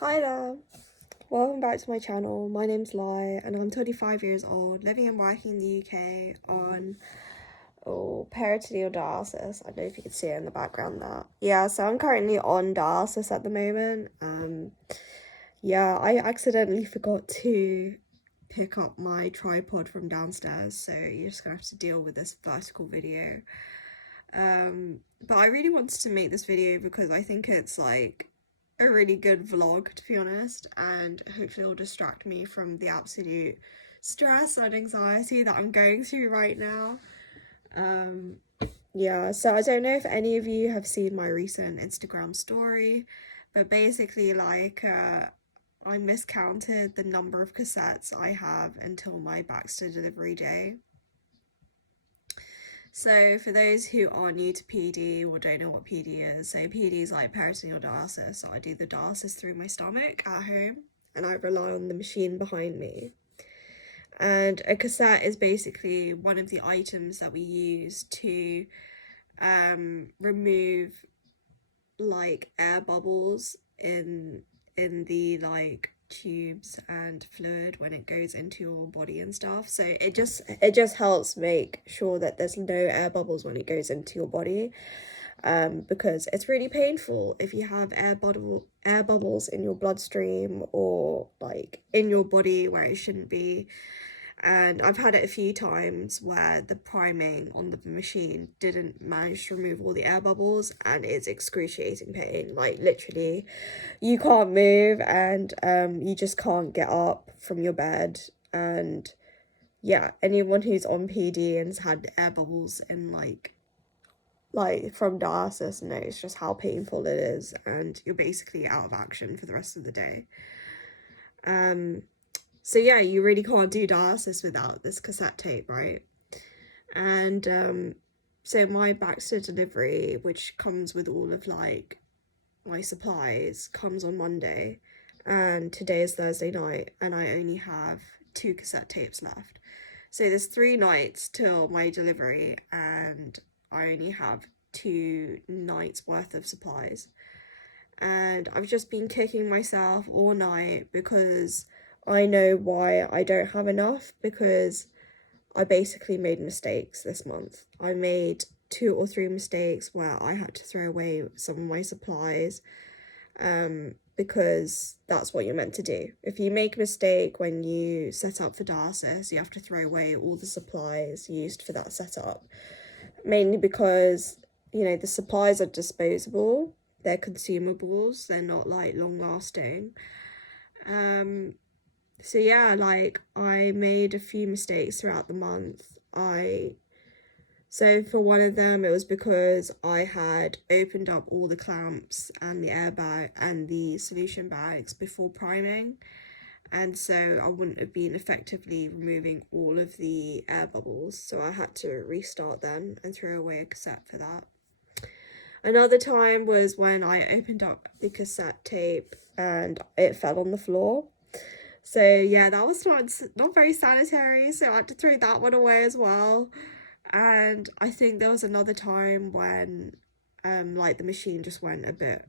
Hi there, welcome back to my channel. My name's Lai and I'm 25 years old, living and working in the UK on peritoneal dialysis. I don't know if you can see it in the background there. Yeah, so I'm currently on dialysis at the moment. I accidentally forgot to pick up my tripod from downstairs, so you're just gonna have to deal with this vertical video. But I really wanted to make this video because I think it's like a really good vlog, to be honest, and hopefully it'll distract me from the absolute stress and anxiety that I'm going through right now. So I don't know if any of you have seen my recent Instagram story, but basically I miscounted the number of cassettes I have until my Baxter delivery day. So for those who are new to PD or don't know what PD is, so PD is like peritoneal dialysis. So I do the dialysis through my stomach at home and I rely on the machine behind me. And a cassette is basically one of the items that we use to remove like air bubbles in the like tubes and fluid when it goes into your body and stuff. So it just helps make sure that there's no air bubbles when it goes into your body, because it's really painful if you have air bubbles in your bloodstream or like in your body where it shouldn't be. And I've had it a few times where the priming on the machine didn't manage to remove all the air bubbles, and it's excruciating pain. Like literally you can't move, and you just can't get up from your bed. And yeah, anyone who's on PD and has had air bubbles in like from dialysis knows just how painful it is, and you're basically out of action for the rest of the day. So yeah, you really can't do dialysis without this cassette tape, right? And so my Baxter delivery, which comes with all of like my supplies, comes on Monday, and today is Thursday night, and I only have 2 cassette tapes left. So there's 3 nights till my delivery, and I only have 2 nights worth of supplies. And I've just been kicking myself all night because I know why I don't have enough, because I basically made mistakes this month. I made 2 or 3 mistakes where I had to throw away some of my supplies, because that's what you're meant to do. If you make a mistake when you set up for dialysis, you have to throw away all the supplies used for that setup, mainly because, you know, the supplies are disposable, they're consumables, they're not like long lasting. So yeah, like I made a few mistakes throughout the month. So for one of them, it was because I had opened up all the clamps and the airbag and the solution bags before priming, and so I wouldn't have been effectively removing all of the air bubbles, so I had to restart them and throw away a cassette for that. Another time was when I opened up the cassette tape and it fell on the floor. So yeah, that was not very sanitary, so I had to throw that one away as well. And I think there was another time when like the machine just went a bit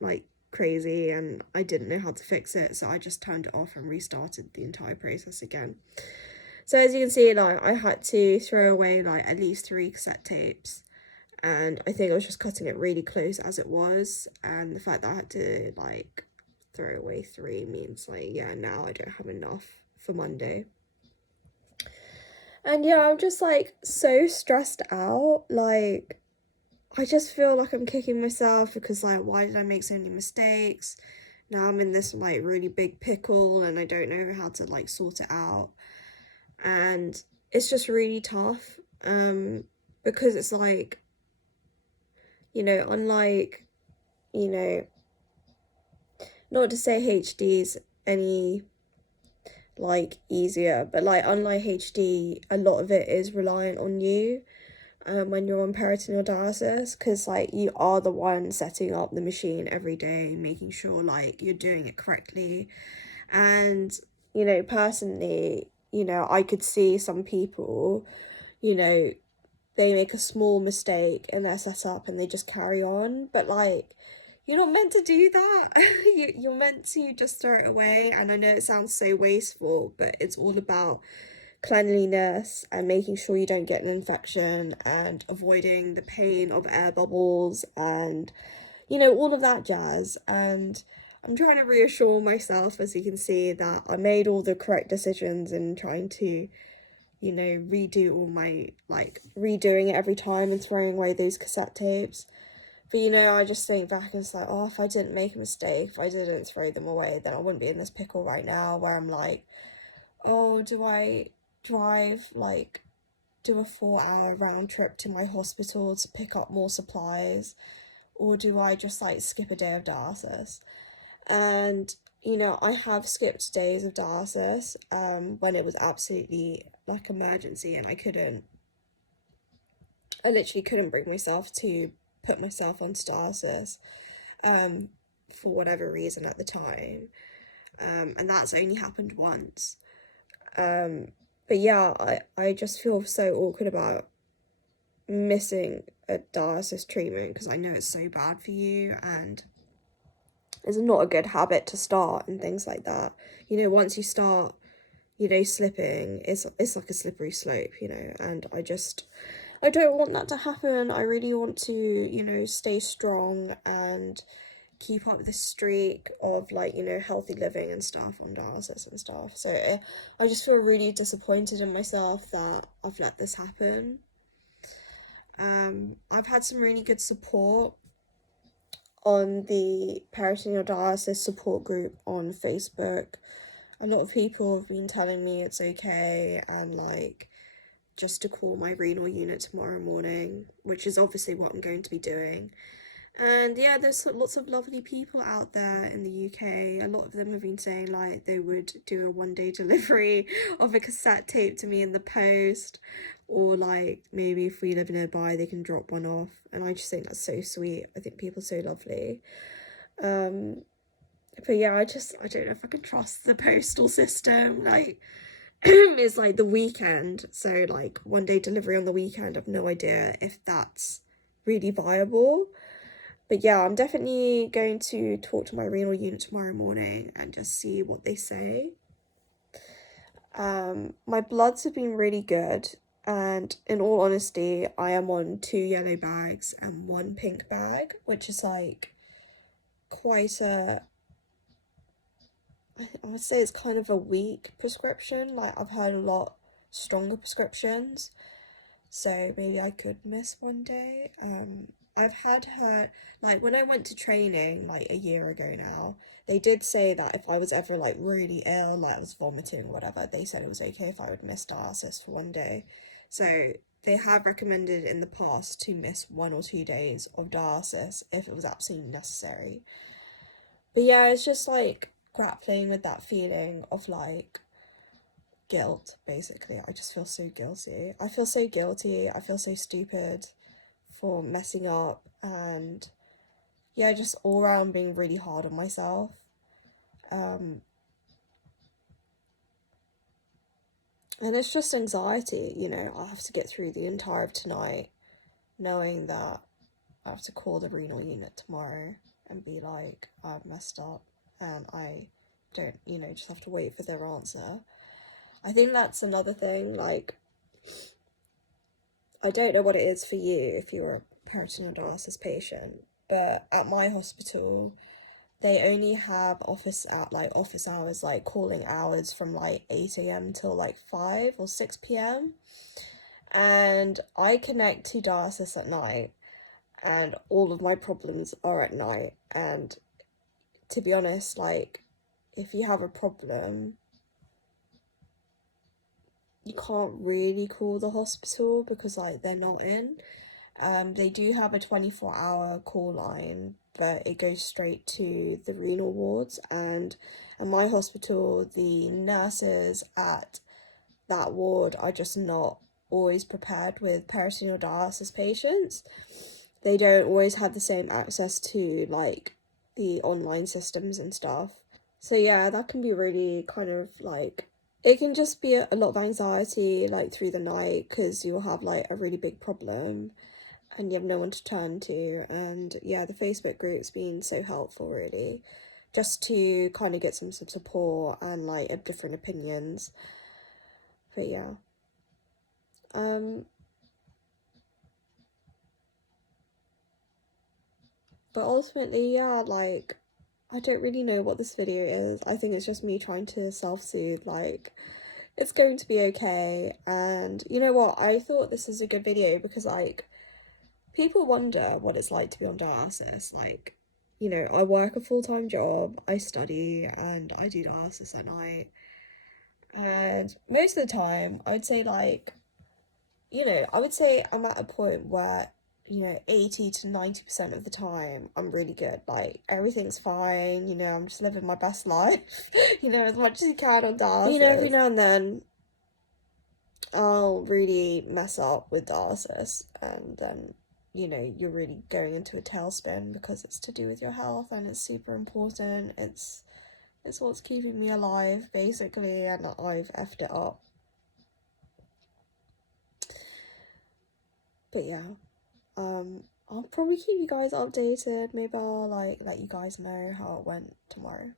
like crazy and I didn't know how to fix it, so I just turned it off and restarted the entire process again. So as you can see, like I had to throw away like at least 3 cassette tapes, and I think I was just cutting it really close as it was, and the fact that I had to like throw away 3 means like, yeah, now I don't have enough for Monday. And yeah, I'm just like so stressed out. Like I just feel like I'm kicking myself because like, why did I make so many mistakes? Now I'm in this like really big pickle and I don't know how to like sort it out. And it's just really tough, because it's like, you know, unlike, you know, not to say HD's any like easier, but like unlike HD, a lot of it is reliant on you when you're on peritoneal dialysis, because like you are the one setting up the machine every day, making sure like you're doing it correctly. And you know, personally, you know, I could see some people, you know, they make a small mistake in their setup and they just carry on, but like, you're not meant to do that. You're meant to just throw it away. And I know it sounds so wasteful, but it's all about cleanliness and making sure you don't get an infection and avoiding the pain of air bubbles and, you know, all of that jazz. And I'm trying to reassure myself, as you can see, that I made all the correct decisions in trying to, you know, redo all my, like, redoing it every time and throwing away those cassette tapes. But, you know, I just think back and it's like, oh, if I didn't make a mistake, if I didn't throw them away, then I wouldn't be in this pickle right now where I'm like, oh, do I drive, like, do a 4-hour round trip to my hospital to pick up more supplies? Or do I just, like, skip a day of dialysis? And, you know, I have skipped days of dialysis when it was absolutely, like, emergency and I literally couldn't bring myself to put myself on dialysis for whatever reason at the time. And that's only happened once. But yeah, I just feel so awkward about missing a dialysis treatment because I know it's so bad for you and it's not a good habit to start and things like that. You know, once you start, you know, slipping, it's like a slippery slope, you know, and I don't want that to happen. I really want to, you know, stay strong and keep up this streak of, like, you know, healthy living and stuff on dialysis and stuff. So I just feel really disappointed in myself that I've let this happen. I've had some really good support on the peritoneal dialysis support group on Facebook. A lot of people have been telling me it's okay and, like, just to call my renal unit tomorrow morning, which is obviously what I'm going to be doing. And yeah, there's lots of lovely people out there in the UK. A lot of them have been saying, like, they would do a 1-day delivery of a cassette tape to me in the post, or, like, maybe if we live nearby they can drop one off. And I just think that's so sweet. I think people are so lovely. But yeah, I don't know if I can trust the postal system. Like, it's like the weekend, so, like, 1-day delivery on the weekend. I've no idea if that's really viable. But yeah, I'm definitely going to talk to my renal unit tomorrow morning and just see what they say. My bloods have been really good, and in all honesty, I am on 2 yellow bags and 1 pink bag, which is, like, quite I would say it's kind of a weak prescription. Like, I've heard a lot stronger prescriptions, so maybe I could miss 1 day. I've had her, like, when I went to training, like, a year ago now, they did say that if I was ever, like, really ill, like, I was vomiting or whatever, they said it was okay if I would miss dialysis for 1 day. So they have recommended in the past to miss 1 or 2 days of dialysis if it was absolutely necessary. But yeah, it's just, like, grappling with that feeling of, like, guilt, basically. I just feel so guilty. I feel so guilty. I feel so stupid for messing up, and yeah, just all around being really hard on myself. And it's just anxiety, you know. I have to get through the entire of tonight knowing that I have to call the renal unit tomorrow and be like, I've messed up and I don't, you know, just have to wait for their answer. I think that's another thing, like, I don't know what it is for you if you're a peritoneal dialysis patient, but at my hospital, they only have office hours, like, calling hours from, like, 8 a.m. till, like, 5 or 6 p.m. And I connect to dialysis at night, and all of my problems are at night. And to be honest, like, if you have a problem, you can't really call the hospital because, like, they're not in. They do have a 24-hour call line, but it goes straight to the renal wards, and at my hospital, the nurses at that ward are just not always prepared with peritoneal dialysis patients. They don't always have the same access to, like, the online systems and stuff. So yeah, that can be really kind of, like, it can just be a lot of anxiety, like, through the night because you'll have, like, a really big problem. and you have no one to turn to. And yeah, the Facebook group's been so helpful, really, just to kind of get some support and like different opinions. But yeah, but ultimately, yeah, like, I don't really know what this video is. I think it's just me trying to self-soothe, like, it's going to be okay. And you know what, I thought this was a good video because, like, people wonder what it's like to be on dialysis. Like, you know, I work a full-time job, I study, and I do dialysis at night. And most of the time, I would say, like, you know, I would say I'm at a point where, you know, 80 to 90% of the time, I'm really good. Like, everything's fine, you know, I'm just living my best life, you know, as much as you can on dialysis. But, you know, every now and then, I'll really mess up with dialysis, and then, you know, you're really going into a tailspin because it's to do with your health and it's super important. It's what's keeping me alive, basically, and I've effed it up. But yeah, I'll probably keep you guys updated. Maybe I'll like let you guys know how it went tomorrow.